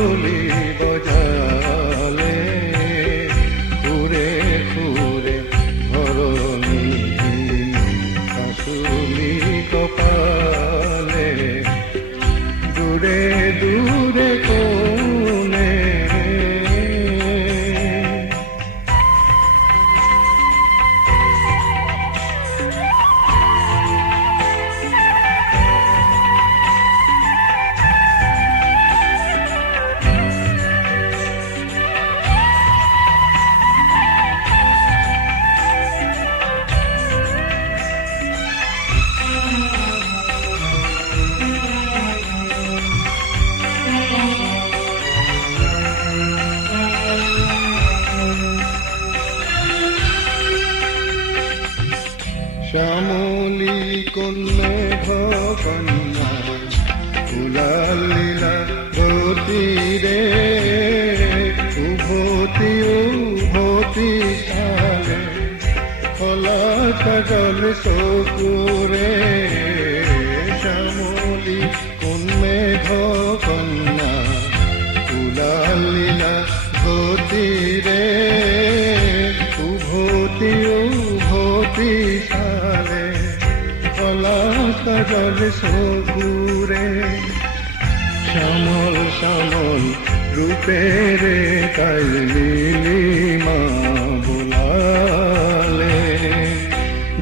মুরলি বজালে ঘুরে ঘুরে ধরণী হাসুলি কপালে দূরে দূরে কোণে শ্যামলী কন্যে কন্যা ফুলাল লীলা গতিরে উভতি উভতি সালে খোলা কাজল চকুরে শ্যামলী কন্যে কন্যা ফুলাল লীলা গতিরে উভতি উভতি সালে কলা কাজল সবুরে শ্যামল শ্যামল রূপের তাই নীলিমা বোলালে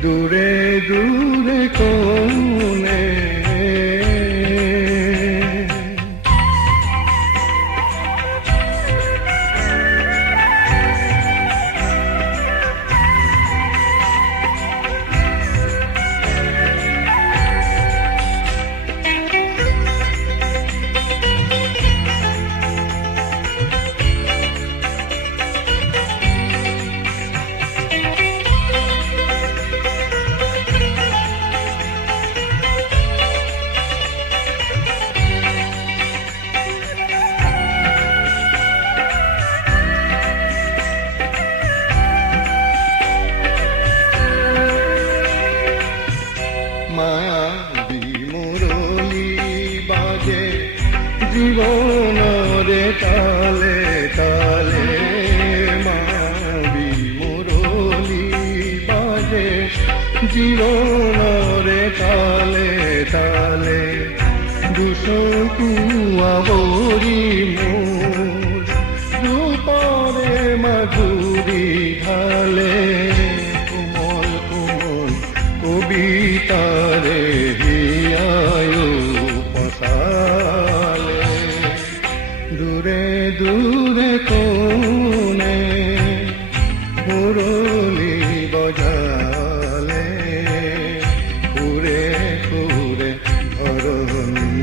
দূরে দূরে কোণে মায়াবী মুরলি বাজে জীবনরে তালে তালে মায়াবী মুরলি বাজে জীবনরে তালে তালে দুশো কুয়াবরি মোর রূপরে মাধুরী ঢালে কোমল কোমল কবিতারে হিয়ায়ু পশালে দূরে দূরে কোণে মুরলি বজালে ঘুরে ঘুরে ধরণী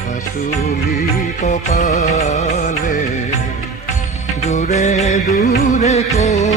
হাসুলি কপালে দূরে দূরে কোণে